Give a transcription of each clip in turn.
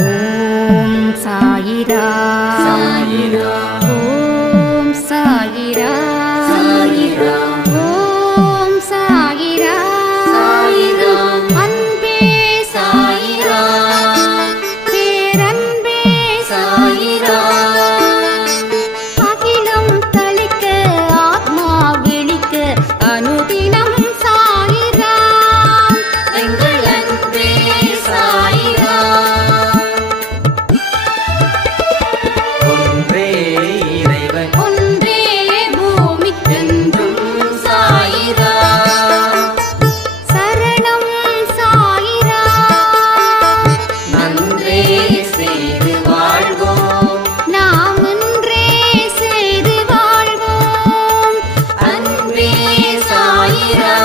ஓம் சாயிரா சாயிரா ஓம் சாயிரா சாயிரா ஓம் சாயிரா சாயிரா அன்பே சாயிரா பேரன்பே சாயிரா அகிலம் தளிக்க ஆத்மா விழிக்க அனுதினம் சாயிரா எங்கள் அன்பே சாயிரா ஒன்றே இறைவன் ஒன்றே பூமிக்கென்றும் சாயிரா சரணம் சாயிரா நன்றே செய்து வாழ்வோம் நாம் ஒன்றே செய்து வாழ்வோம் அன்பே சாயிரா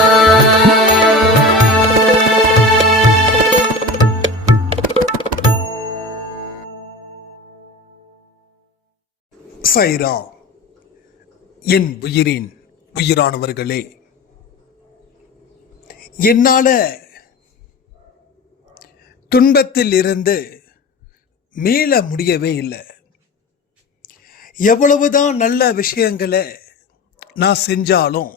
சாயிரா. என் உயிரின் உயிரானவர்களே, என்னால துன்பத்தில் இருந்து மீள முடியவே இல்லை. எவ்வளவுதான் நல்ல விஷயங்களை நான் செஞ்சாலும்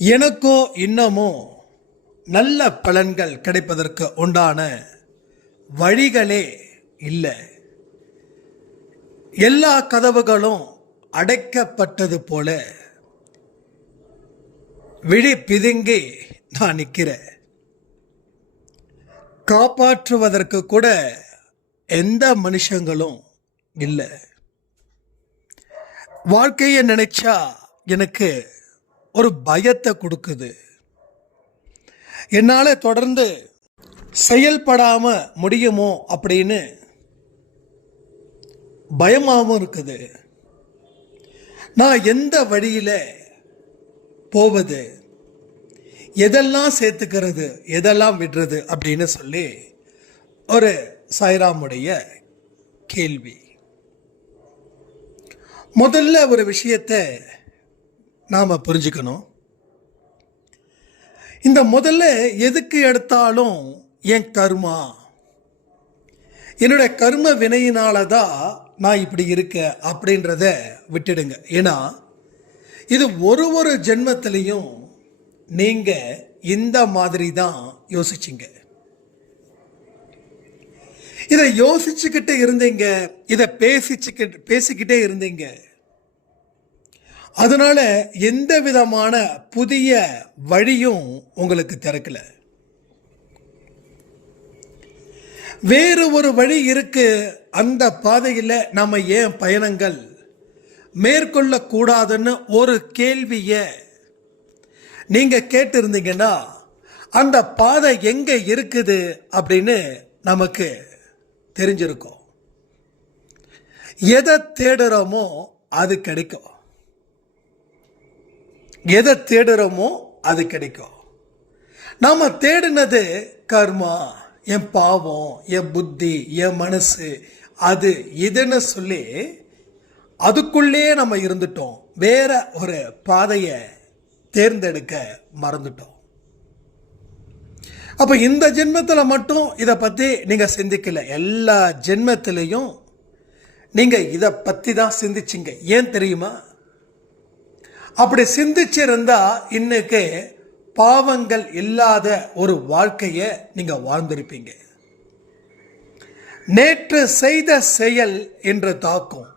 எனக்கோ இன்னமோ நல்ல பலன்கள் கிடைப்பதற்கு உண்டான வழிகளே இல்லை. எல்லா கதவுகளும் அடைக்கப்பட்டது போல விழி பிதுங்கி நான் நிற்கிறேன். காப்பாற்றுவதற்கு கூட எந்த மனுஷங்களும் இல்லை. வாழ்க்கையை நினைச்சா எனக்கு ஒரு பயத்தை கொடுக்குது. என்னால் தொடர்ந்து செயல்படாம முடியுமோ அப்படின்னு பயமாகவும் இருக்குது. நான் எந்த வழியில் போவது, எதெல்லாம் சேர்த்துக்கிறது, எதெல்லாம் விடுறது அப்படின்னு சொல்லி ஒரு சாய்ராமுடைய கேள்வி. முதல்ல ஒரு விஷயத்தை நாம் புரிஞ்சுக்கணும். இந்த முதல்ல எதுக்கு எடுத்தாலும் என் கர்மா, என்னுடைய கர்ம வினையினால தான் நான் இப்படி இருக்க அப்படின்றத விட்டுடுங்க. ஏன்னா இது ஒரு ஜென்மத்திலையும் நீங்கள் இந்த மாதிரி தான் யோசிச்சிங்க. இதை யோசிச்சுக்கிட்டே இருந்தீங்க, இதை பேசிக்கிட்டே இருந்தீங்க. அதனால எந்த விதமான புதிய வழியும் உங்களுக்கு திறக்கல. வேறு ஒரு வழி இருக்கு, அந்த பாதையில் நம்ம ஏன் பயணங்கள் மேற்கொள்ளக்கூடாதுன்னு ஒரு கேள்வியை நீங்க கேட்டு இருந்தீங்கன்னா அந்த பாதை எங்க இருக்குது அப்படின்னு நமக்கு தெரிஞ்சிருக்கும். எதை தேடுறோமோ அது கிடைக்கும். எதை தேடுறோமோ அது கிடைக்கும். நாம தேடினது கர்மா, என் பாவம், என் புத்தி, என் மனசு, அது இதுன்னு சொல்லி அதுக்குள்ளே நம்ம இருந்துட்டோம். வேற ஒரு பாதையை தேர்ந்தெடுக்க மறந்துட்டோம். அப்ப இந்த ஜென்மத்தில் மட்டும் இதை பத்தி நீங்க சிந்திக்கல. எல்லா ஜென்மத்திலையும் நீங்க இதை பத்தி தான் சிந்திச்சிங்க. ஏன் தெரியுமா? அப்படி சிந்திச்சிருந்தா இன்னைக்கு பாவங்கள் இல்லாத ஒரு வாழ்க்கையை நீங்க வாழ்ந்திருப்பீங்க. நேற்று செய்த செயல் இன்று தாக்கும்,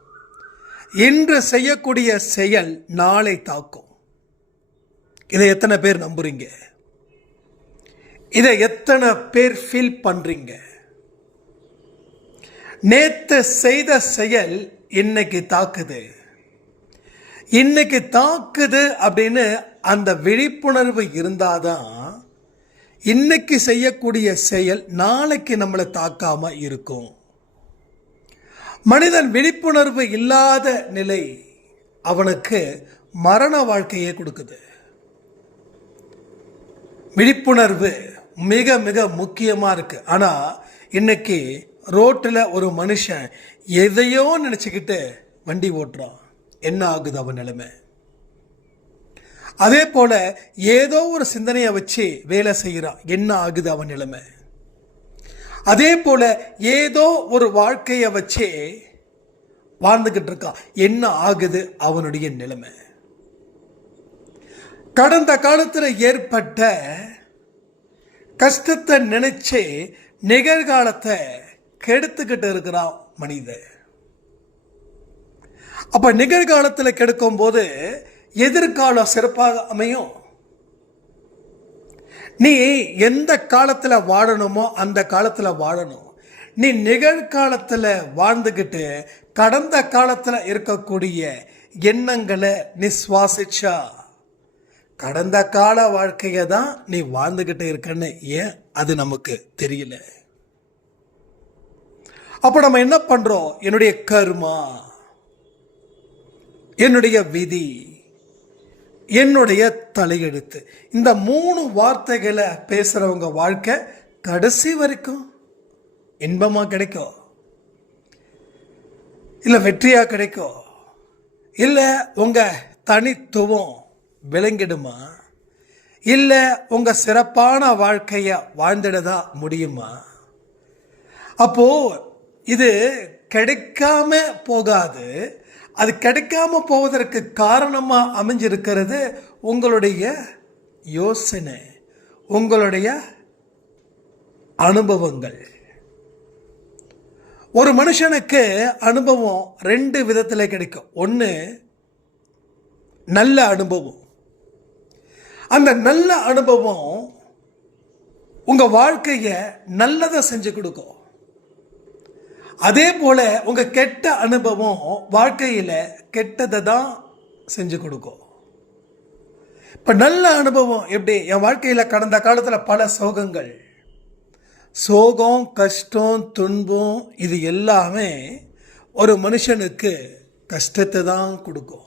இன்று செய்யக்கூடிய செயல் நாளை தாக்கும். இதை எத்தனை பேர் நம்புறீங்க? இதை எத்தனை பேர் ஃபீல் பண்றீங்க? நேற்று செய்த செயல் இன்னைக்கு தாக்குது. இன்னைக்கு தாக்குது அப்படின்னு அந்த விழிப்புணர்வு இருந்தாதான் இன்னைக்கு செய்யக்கூடிய செயல் நாளைக்கு நம்மளை தாக்காம இருக்கும். மனிதன் விழிப்புணர்வு இல்லாத நிலை அவனுக்கு மரண வாழ்க்கையே கொடுக்குது. விழிப்புணர்வு மிக மிக முக்கியமா இருக்கு. ஆனா இன்னைக்கு ரோட்டில் ஒரு மனுஷன் எதையோ நினைச்சுக்கிட்டு வண்டி ஓட்டுறான். என்ன ஆகுது அவன் நிலைமை? அதே போல ஏதோ ஒரு சிந்தனையை வச்சு வேலை செய்கிறான். என்ன ஆகுது அவன் நிலைமை? அதே போல ஏதோ ஒரு வாழ்க்கையை வச்சே வாழ்ந்துகிட்டு இருக்கான். என்ன ஆகுது அவனுடைய நிலைமை? கடந்த காலத்தில் ஏற்பட்ட கஷ்டத்தை நினைச்சு நிகழ்காலத்தை கெடுத்துக்கிட்டு இருக்கிறான் மனிதன். அப்ப நிகழ்காலத்தில் கெடுக்கும் போது எதிர்காலம் சிறப்பாக அமையும். நீ எந்த காலத்தில் வாழணுமோ அந்த காலத்தில் வாழணும். நீ நிகழ்காலத்தில் வாழ்ந்துக்கிட்டு கடந்த காலத்தில் இருக்கக்கூடிய எண்ணங்களை நீ சுவாசிச்சா கடந்த கால வாழ்க்கையை தான் நீ வாழ்ந்துக்கிட்டு இருக்கன்னு ஏன் அது நமக்கு தெரியல? அப்போ நம்ம என்ன பண்றோம்? என்னுடைய கர்மா, என்னுடைய விதி, என்னுடைய தலையெழுத்து, இந்த 3 வார்த்தைகளை பேசுறவங்க வாழ்க்கை கடைசி வரைக்கும் இன்பமா கிடைக்கும், இல்லை வெற்றியா கிடைக்கும், இல்லை உங்க தனித்துவம் விளங்கிடுமா, இல்லை உங்க சிறப்பான வாழ்க்கைய வாழ்ந்திடதா முடியுமா? அப்போ இது கிடைக்காம போகாது. அது கிடைக்காம போவதற்கு காரணமா அமைஞ்சிருக்கிறது உங்களுடைய யோசனை, உங்களுடைய அனுபவங்கள். ஒரு மனுஷனுக்கு அனுபவம் 2 விதத்தில் கிடைக்கும். ஒன்று நல்ல அனுபவம். அந்த நல்ல அனுபவம் உங்க வாழ்க்கைய நல்லதை செஞ்சு கொடுக்கும். அதே போல உங்க கெட்ட அனுபவம் வாழ்க்கையில கெட்டதை தான் செஞ்சு கொடுக்கும். இப்ப நல்ல அனுபவம் எப்படி? என் வாழ்க்கையில கடந்த காலத்துல பல சோகம், கஷ்டம், துன்பம், இது எல்லாமே ஒரு மனுஷனுக்கு கஷ்டத்தை தான் கொடுக்கும்.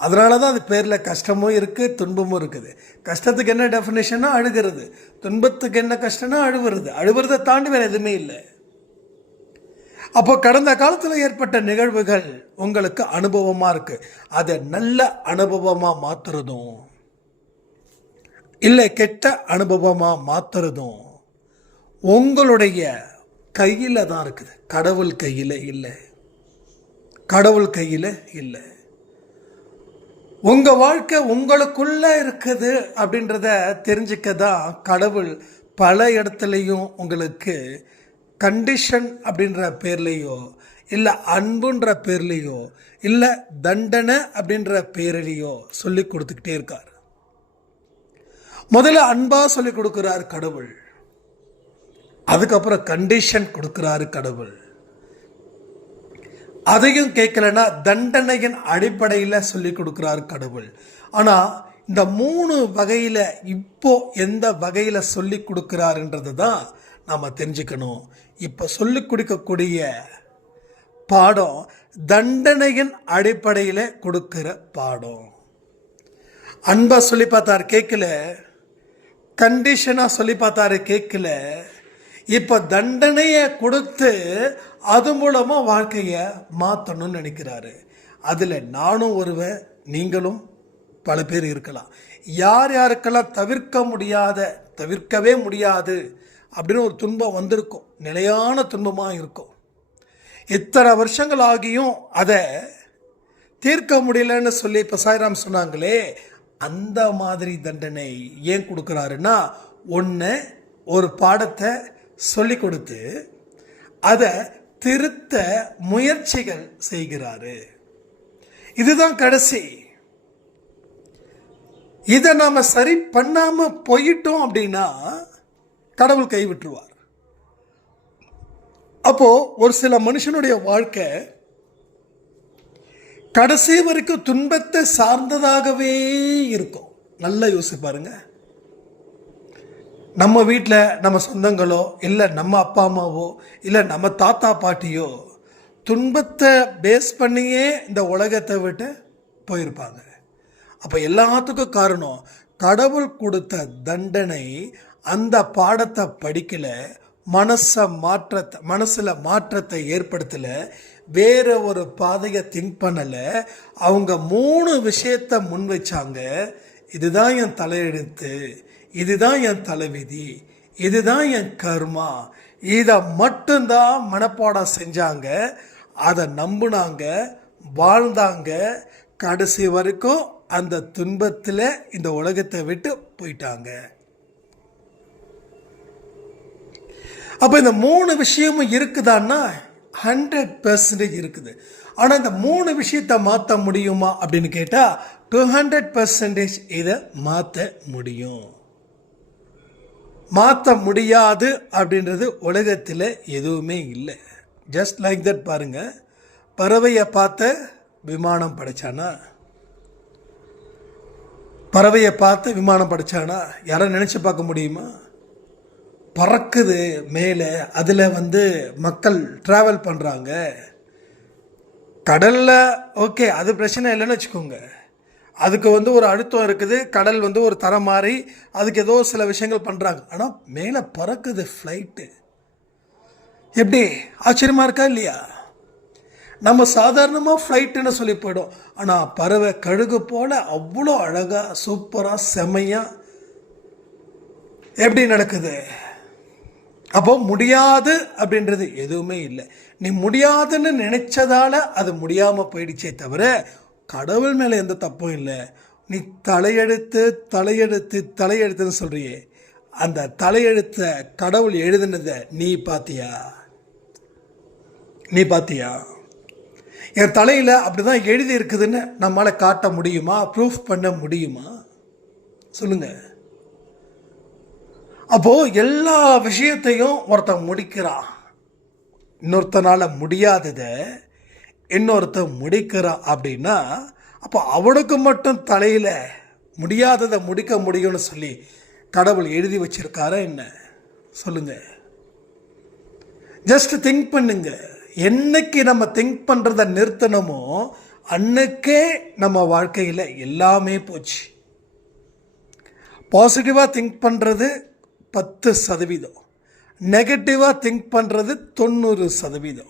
அதனால தான் அது பேரில் கஷ்டமும் இருக்குது, துன்பமும் இருக்குது. கஷ்டத்துக்கு என்ன டெஃபினேஷன்னா அழுகிறது, துன்பத்துக்கு என்ன கஷ்டம்னா அழுவுறதை தாண்டி வேறு எதுவுமே இல்லை. அப்போ கடந்த காலத்தில் ஏற்பட்ட நிகழ்வுகள் உங்களுக்கு அனுபவமாக இருக்கு. அதை நல்ல அனுபவமாக மாற்றுறதும் இல்லை கெட்ட அனுபவமாக மாற்றுறதும் உங்களுடைய கையில் தான் இருக்குது. கடவுள் கையில் இல்லை. கடவுள் கையில் இல்லை. உங்க வாழ்க்கை உங்களுக்குள்ள இருக்குது அப்படின்றத தெரிஞ்சுக்க தான் கடவுள் பல இடத்துலையும் உங்களுக்கு கண்டிஷன் அப்படின்ற பேர்லையோ, இல்லை அன்புன்ற பேர்லையோ, இல்லை தண்டனை அப்படின்ற பேர்லையோ சொல்லி கொடுத்துக்கிட்டே இருக்கார். முதல்ல அன்பா சொல்லி கொடுக்கிறார் கடவுள், அதுக்கப்புறம் கண்டிஷன் கொடுக்கிறாரு கடவுள். அதையும் கேட்கலன்னா தண்டனையின் அடிப்படையில் சொல்லி கொடுக்கிறார் கடவுள். ஆனால் இந்த 3 வகையில் இப்போ எந்த வகையில் சொல்லி கொடுக்கிறாருன்றது தான் நாம் தெரிஞ்சுக்கணும். இப்போ சொல்லி கொடுக்கக்கூடிய பாடம் தண்டனையின் அடிப்படையில் கொடுக்கிற பாடம். அன்பா சொல்லி பார்த்தாரு கேட்கல, கண்டிஷனாக சொல்லி பார்த்தாரு கேட்கல. இப்போ தண்டனையை கொடுத்து அது மூலமாக வாழ்க்கையை மாற்றணும்னு நினைக்கிறாரு. அதில் நானும் ஒருவன், நீங்களும் பல பேர் இருக்கலாம். யார் யாருக்கெல்லாம் தவிர்க்கவே முடியாது அப்படின்னு ஒரு துன்பம் வந்திருக்கும், நிலையான துன்பமாக இருக்கும், இத்தனை வருஷங்கள் ஆகியும் அதை தீர்க்க முடியலன்னு சொல்லி இப்போ சாய்ராம் சொன்னாங்களே, அந்த மாதிரி தண்டனை ஏன் கொடுக்குறாருன்னா, ஒரு பாடத்தை சொல்லி கொடுத்து அதை திருத்த முயற்சிகள் செய்கிறாரு. இதுதான் கடைசி. இதை நாம சரி பண்ணாம போயிட்டோம் அப்படின்னா கடவுள் கைவிட்டுருவார். அப்போ ஒரு சில மனுஷனுடைய வாழ்க்கை கடைசி வரைக்கும் துன்பத்தை சார்ந்ததாகவே இருக்கும். நல்லா யோசிச்சு பாருங்க. நம்ம வீட்டில் நம்ம சொந்தங்களோ, இல்லை நம்ம அப்பா அம்மாவோ, இல்லை நம்ம தாத்தா பாட்டியோ துன்பத்தை பேஸ் பண்ணியே இந்த உலகத்தை விட்டு போயிருப்பாங்க. அப்போ எல்லாத்துக்கும் காரணம் கடவுள் கொடுத்த தண்டனை. அந்த பாடத்தை படிக்கல, மனசில் மாற்றத்தை ஏற்படுத்தல, வேற ஒரு பாதையை திங்க் பண்ணல. அவங்க 3 விஷயத்தை முன் வச்சாங்க. இதுதான் என் தலையெழுத்து, இதுதான் என் தலைவிதி, இதுதான் என் கர்மா, இதை மட்டும்தான் மனப்பாடம் செஞ்சாங்க, அதை நம்புனாங்க, வாழ்ந்தாங்க, கடைசி வரைக்கும் அந்த துன்பத்தில் இந்த உலகத்தை விட்டு போயிட்டாங்க. அப்போ இந்த 3 விஷயமும் இருக்குதான்னா 100% இருக்குது. ஆனால் இந்த 3 விஷயத்தை மாற்ற முடியுமா அப்படின்னு கேட்டால் 200% இதை மாற்ற முடியும். மாற்ற முடியாது அப்படின்றது உலகத்தில் எதுவுமே இல்லை. Just like that. பாருங்க, பறவையை பார்த்த விமானம் படைச்சானா? பறவையை பார்த்து விமானம் படைச்சானா? யாரும் நினச்சி பார்க்க முடியுமா? பறக்குது மேலே, அதில் மக்கள் ட்ராவல் பண்ணுறாங்க. கடலில் ஓகே, அது பிரச்சனை இல்லைன்னு வச்சுக்கோங்க. அதுக்கு ஒரு அழுத்தம் இருக்குது, கடல் ஒரு தரம் மாறி அதுக்கு ஏதோ சில விஷயங்கள் பண்ணுறாங்க. ஆனால் மேலே பறக்குது ஃப்ளைட்டு. எப்படி ஆச்சரியமாக இருக்கா இல்லையா? நம்ம சாதாரணமாக ஃப்ளைட்டுன்னு சொல்லி போயிடும். ஆனால் பறவை கழுகு போல் அவ்வளோ அழகாக சூப்பராக செமையாக எப்படி நடக்குது? அப்போ முடியாது அப்படின்றது எதுவுமே இல்லை. நீ முடியாதுன்னு நினைச்சதால அது முடியாமல் போயிடுச்சே தவிர கடவுள் மேலே எந்த தப்பும் இல்லை. நீ தலையெழுத்துன்னு சொல்றியே, அந்த தலையெழுத்தை கடவுள் எழுதுனதை நீ பார்த்தியா? என் தலையில் அப்படிதான் எழுதி இருக்குதுன்னு நம்மளால் காட்ட முடியுமா? ப்ரூஃப் பண்ண முடியுமா? சொல்லுங்க. அப்போ எல்லா விஷயத்தையும் ஒருத்தன் முடிக்கிறான். இன்னொருத்தனால முடியாததை இன்னொருத்தன் முடிக்கிறான் அப்படின்னா அப்போ அவனுக்கு மட்டும் தலையில் முடியாததை முடிக்க முடியும்னு சொல்லி கடவுள் எழுதி வச்சிருக்காரா என்ன? சொல்லுங்க. ஜஸ்ட் திங்க் பண்ணுங்க. என்னைக்கு நம்ம திங்க் பண்ணுறதை நிறுத்தணுமோ அன்னைக்கே நம்ம வாழ்க்கையில் எல்லாமே போச்சு. பாசிட்டிவாக திங்க் பண்ணுறது 10%, நெகட்டிவாக திங்க் பண்ணுறது 90%.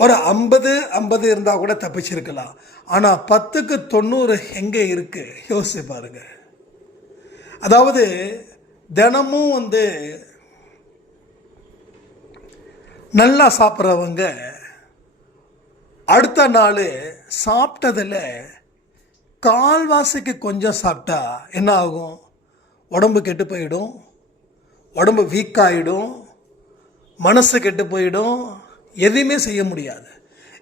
ஒரு 50-50 இருந்தால் கூட தப்பிச்சிருக்கலாம். ஆனால் 10க்கு 90 எங்கே இருக்குது யோசிச்சு பாருங்க. அதாவது தினமும் நல்லா சாப்பிட்றவங்க அடுத்த நாள் சாப்பிட்டதில் கால்வாசிக்கு கொஞ்சம் சாப்பிட்டா என்ன ஆகும்? உடம்பு கெட்டு போயிடும், உடம்பு வீக்காகிடும், மனசு கெட்டு போயிடும், எதுவுமே செய்ய முடியாது.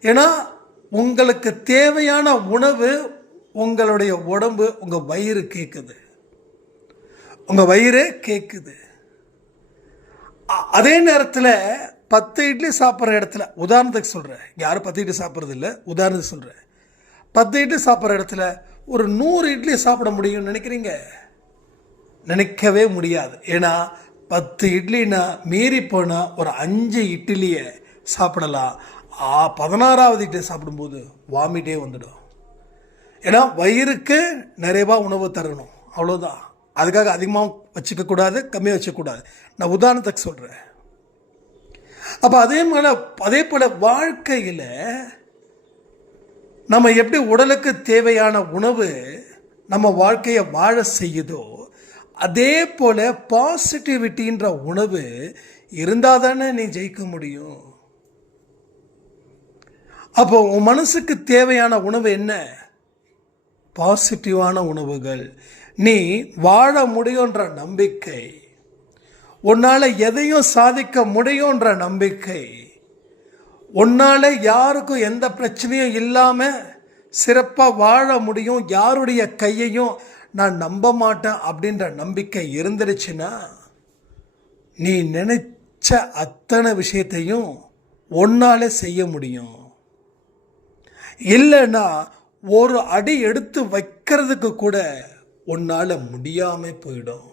ஏன்னா உங்களுக்கு தேவையான உணவு உங்களுடைய உடம்பு, உங்கள் வயிறு கேட்குது, உங்கள் வயிறு கேட்குது. அதே நேரத்தில் 10 இட்லி சாப்பிட்ற இடத்துல, உதாரணத்துக்கு சொல்கிறேன், யாரும் 10 இட்லி சாப்பிட்றது இல்லை, உதாரணத்துக்கு சொல்கிறேன், 10 இட்லி சாப்பிட்ற இடத்துல ஒரு 100 இட்லி சாப்பிட முடியும்னு நினைக்கிறீங்க? நினைக்கவே முடியாது. ஏன்னா 10 இட்லினா மீறி போனால் ஒரு 5 இட்லியை சாப்பிடலாம். 16வது இட்லி சாப்பிடும்போது வாமிட்டே வந்துடும். ஏன்னா வயிறுக்கு நிறையவா உணவு தரணும், அவ்வளோதான். அதுக்காக அதிகமாக வச்சுக்கக்கூடாது, கம்மியாக வச்சுக்கூடாது. நான் உதாரணத்துக்கு சொல்கிறேன். அப்போ அதே போல் வாழ்க்கையில் நம்ம எப்படி உடலுக்கு தேவையான உணவு நம்ம வாழ்க்கையை வாழ செய்யுதோ அதே போல் பாசிட்டிவிட்டின்ற உணவு இருந்தால் தானே நீ ஜெயிக்க முடியும். அப்போ உன் மனசுக்கு தேவையான உணவு என்ன? பாசிட்டிவான உணவுகள். நீ வாழ முடியுன்ற நம்பிக்கை, உன்னால் எதையும் சாதிக்க முடியுன்ற நம்பிக்கை, உன்னால் யாருக்கும் எந்த பிரச்சனையும் இல்லாமல் சிறப்பாக வாழ முடியும், யாருடைய கையையும் நான் நம்ப மாட்டேன் அப்படின்ற நம்பிக்கை இருந்துருச்சுன்னா நீ நினைச்ச அத்தனை விஷயத்தையும் உன்னால செய்ய முடியும். இல்லைன்னா ஒரு அடி எடுத்து வைக்கிறதுக்கு கூட உன்னால் முடியாமல் போயிடும்.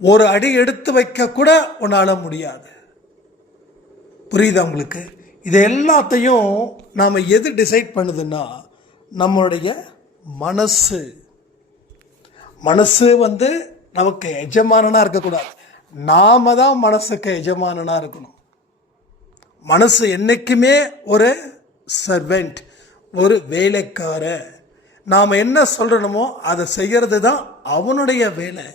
ஒரு அடி எடுத்து வைக்க கூட உன்னால் முடியாது. புரியுதா உங்களுக்கு? இது எல்லாத்தையும் நாம் எது டிசைட் பண்ணுதுன்னா நம்மளுடைய மனசு. மனசு நமக்கு எஜமானனாக இருக்கக்கூடாது, நாம தான் மனசுக்கு எஜமானனாக இருக்கணும். மனசு என்றைக்குமே ஒரு சர்வெண்ட், ஒரு வேலைக்காரன். நாம் என்ன சொல்கிறோமோ அதை செய்கிறது தான் அவனுடைய வேலை.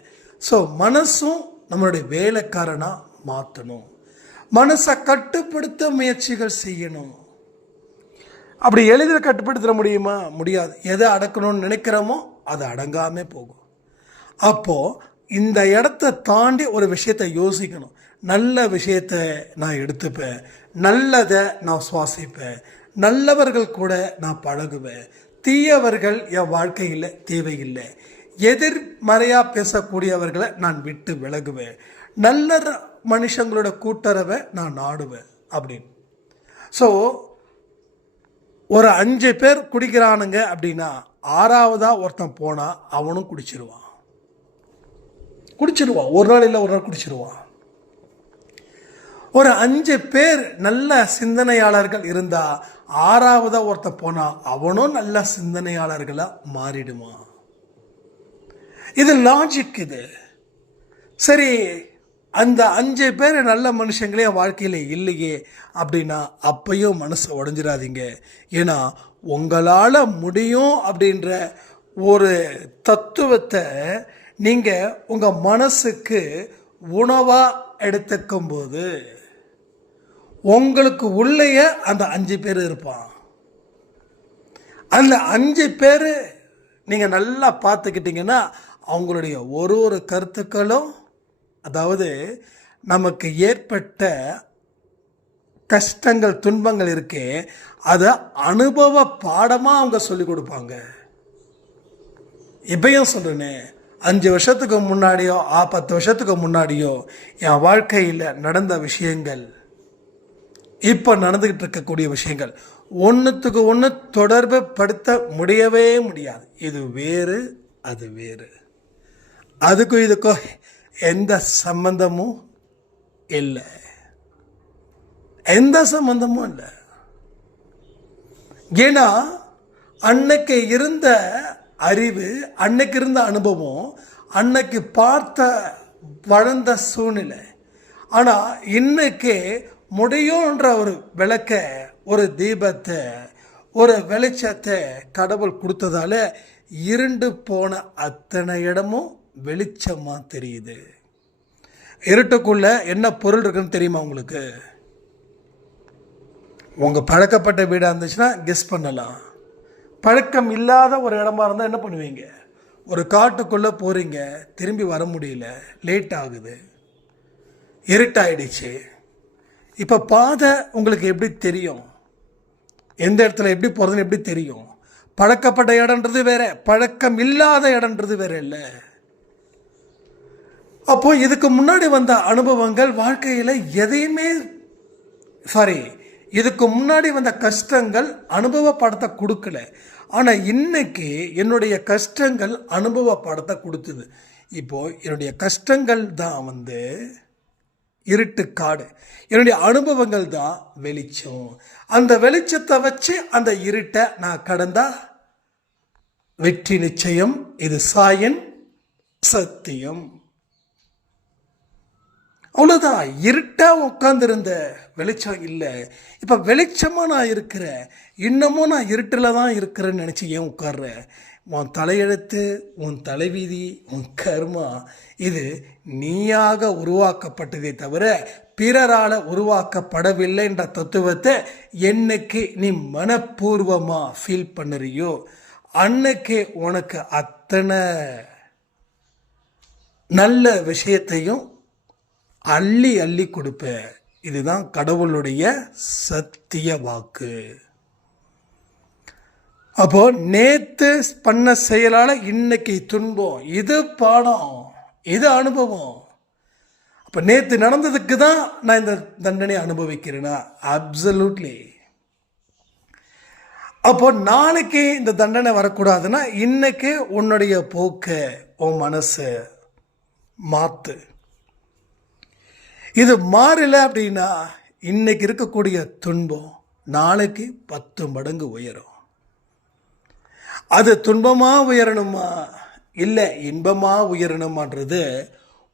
ஸோ மனசும் நம்மளுடைய வேலைக்காரனா மாற்றணும். மனசை கட்டுப்படுத்த முயற்சிகள் செய்யணும். அப்படி எளிதில் கட்டுப்படுத்த முடியுமா? முடியாது. எதை அடக்கணும்னு நினைக்கிறோமோ அது அடங்காமே போகும். அப்போது இந்த இடத்த தாண்டி ஒரு விஷயத்தை யோசிக்கணும். நல்ல விஷயத்தை நான் எடுத்துப்பேன், நல்லதை நான் சுவாசிப்பேன், நல்லவர்கள் கூட நான் பழகுவேன், தீயவர்கள் என் வாழ்க்கையில் தேவையில்லை, எதிர்மறையாக பேசக்கூடியவர்களை நான் விட்டு விலகுவேன், நல்ல மனுஷங்களோட கூட்டுறவை நான் நாடுவேன் அப்படின்னு. ஸோ ஒரு 5 பேர் குடிக்கிறானுங்க அப்படின்னா 6வதா ஒருத்தன் போனால் அவனும் குடிச்சிருவான். ஒரு நாள் இல்லை ஒரு நாள் குடிச்சிருவான். ஒரு 5 பேர் நல்ல சிந்தனையாளர்கள் இருந்தால் 6வதா ஒருத்தன் போனால் அவனும் நல்ல சிந்தனையாளர்களாக மாறிடுவான். இது லாஜிக். இது சரி. அந்த 5 பேர் நல்ல மனுஷங்களே வாழ்க்கையில் இல்லையே அப்படின்னா அப்பையும் மனசை உடஞ்சிடாதீங்க. ஏன்னா உங்களால் முடியும் அப்படின்ற ஒரு தத்துவத்தை நீங்கள் உங்கள் மனசுக்கு உணவாக எடுத்துக்கும் போது உங்களுக்கு உள்ளேயே அந்த 5 பேர் இருப்பான். அந்த 5 பேர் நீங்கள் நல்லா பார்த்துக்கிட்டிங்கன்னா அவங்களுடைய ஒரு கருத்துக்களும், அதாவது நமக்கு ஏற்பட்ட கஷ்டங்கள் துன்பங்கள் இருக்கே அதை அனுபவ பாடமாக அவங்க சொல்லிக் கொடுப்பாங்க. இப்பயும் சொல்கிறேனே, 5 வருஷத்துக்கு முன்னாடியோ 10 வருஷத்துக்கு முன்னாடியோ என் வாழ்க்கையில் நடந்த விஷயங்கள், இப்போ நடந்துக்கிட்டு இருக்கக்கூடிய விஷயங்கள் ஒன்றுத்துக்கு ஒன்று தொடர்பு படுத்த முடியவே முடியாது. இது வேறு, அது வேறு. அதுக்கும் இதுக்கும் எந்த சம்பந்தமும் இல்லை. எந்த சம்பந்தமும் இல்லை. ஏன்னா அன்னைக்கு இருந்த அறிவு, அன்னைக்கு இருந்த அனுபவம், அன்னைக்கு பார்த்த வளர்ந்த சூழ்நிலை. ஆனால் இன்னைக்கு முடியுன்ற ஒரு விளக்க, ஒரு தீபத்தை, ஒரு வெளிச்சத்தை கடவுள் கொடுத்ததால இருண்டு போன அத்தனை இடமும் வெளிச்சமாக தெரியுது. இருட்டுக்குள்ள என்ன பொருள் இருக்குன்னு தெரியுமா உங்களுக்கு? உங்கள் பழக்கப்பட்ட வீடாக இருந்துச்சுன்னா கெஸ் பண்ணலாம். பழக்கம் இல்லாத ஒரு இடமா இருந்தால் என்ன பண்ணுவீங்க? ஒரு காட்டுக்குள்ளே போகிறீங்க, திரும்பி வர முடியல, லேட் ஆகுது, இருட்டாயிடுச்சு. இப்போ பாதை உங்களுக்கு எப்படி தெரியும்? எந்த இடத்துல எப்படி போகிறதுன்னு எப்படி தெரியும்? பழக்கப்பட்ட இடன்றது வேற, பழக்கம் இல்லாத இடன்றது வேற இல்லை. அப்போ இதுக்கு முன்னாடி வந்த அனுபவங்கள் வாழ்க்கையில் எதையுமே இதுக்கு முன்னாடி வந்த கஷ்டங்கள் அனுபவ படத்தை கொடுக்கல. ஆனால் இன்னைக்கு என்னுடைய கஷ்டங்கள் அனுபவ படத்தை கொடுத்துது. இப்போ என்னுடைய கஷ்டங்கள் தான் இருட்டு காடு, என்னுடைய அனுபவங்கள் தான் வெளிச்சம். அந்த வெளிச்சத்தை வச்சு அந்த இருட்டை நான் கடந்தா வெற்றி நிச்சயம். இது சாயின் சத்தியம். அவ்வளோதான். இருட்டாக உட்காந்துருந்த வெளிச்சம் இல்லை, இப்போ வெளிச்சமாக நான் இருக்கிறேன். இன்னமும் நான் இருட்டில் தான் இருக்கிறேன்னு நினச்சி ஏன் உட்கார்றேன்? உன் தலையெழுத்து, உன் தலைவீதி, உன் கர்மா இது நீயாக உருவாக்கப்பட்டதே தவிர பிறரால் உருவாக்கப்படவில்லை என்ற தத்துவத்தை என்னைக்கு நீ மனப்பூர்வமாக ஃபீல் பண்ணுறியோ அன்னைக்கு உனக்கு அத்தனை நல்ல விஷயத்தையும் அள்ளி அள்ளி கொடுப்பேன். இதுதான் கடவுளுடைய சத்திய வாக்கு. அப்போ நேத்து பண்ண செயலால இன்னைக்கு துன்பம், இது பாடம், இது அனுபவம். அப்போ நேத்து நடந்ததுக்கு தான் நான் இந்த தண்டனை அனுபவிக்கிறேனா? அப்சல்யூட்லி. அப்போ நாளைக்கு இந்த தண்டனை வரக்கூடாதுன்னா இன்னைக்கு உன்னுடைய போக்க, உன் மனசு மாத்து. இது மாறல அப்படின்னா இன்னைக்கு இருக்கக்கூடிய துன்பம் நாளைக்கு 10 மடங்கு உயரும். அது துன்பமாக உயரணுமா இல்லை இன்பமாக உயரணுமான்றது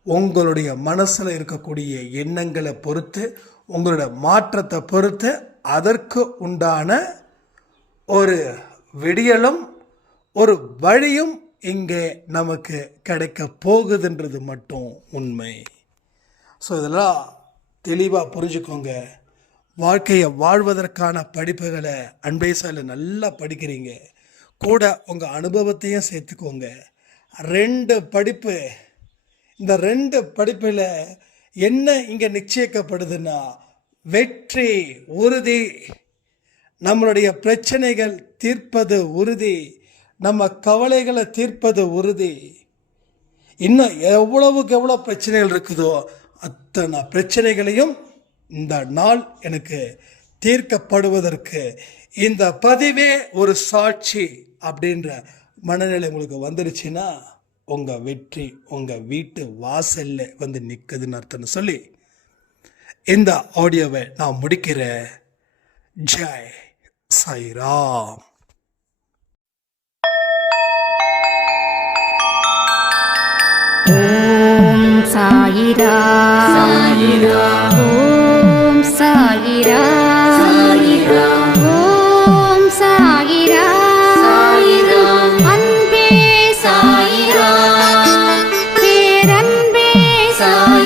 உங்களுடைய மனசில் இருக்கக்கூடிய எண்ணங்களை பொறுத்து, உங்களோட மாற்றத்தை பொறுத்து அதற்கு உண்டான ஒரு விடியலும் ஒரு வழியும் இங்கே நமக்கு கிடைக்க போகுதுன்றது மட்டும் உண்மை. ஸோ இதெல்லாம் தெளிவாக புரிஞ்சுக்கோங்க. வாழ்க்கையை வாழ்வதற்கான படிப்புகளை அன்பேசால நல்லா படிக்கிறீங்க. கூட உங்கள் அனுபவத்தையும் சேர்த்துக்கோங்க. 2 படிப்பு. இந்த 2 படிப்பில் என்ன இங்கே நிச்சயிக்கப்படுதுன்னா வெற்றி உறுதி. நம்மளுடைய பிரச்சனைகள் தீர்ப்பது உறுதி. நம்ம கவலைகளை தீர்ப்பது உறுதி. இன்னும் எவ்வளவுக்கு எவ்வளோ பிரச்சனைகள் இருக்குதோ அத்தனை பிரச்சனைகளையும் இந்த நாள் எனக்கு தீர்க்கப்படுவதற்கு இந்த பதிவே ஒரு சாட்சி அப்படின்ற மனநிலை உங்களுக்கு வந்துடுச்சுன்னா உங்கள் வெற்றி உங்கள் வீட்டு வாசலில் வந்து நிற்குதுன்னு அர்த்தம்னு சொல்லி இந்த ஆடியோவை நான் முடிக்கிறேன். ஜெய் சாய்ராம். ஓம் சாயிரா சாயிரா ஓம் சாயிரா சாயிரா ஓம் சாயிரா சாயிரா அன்பே சாயிரா பேரன்பே சாயிரா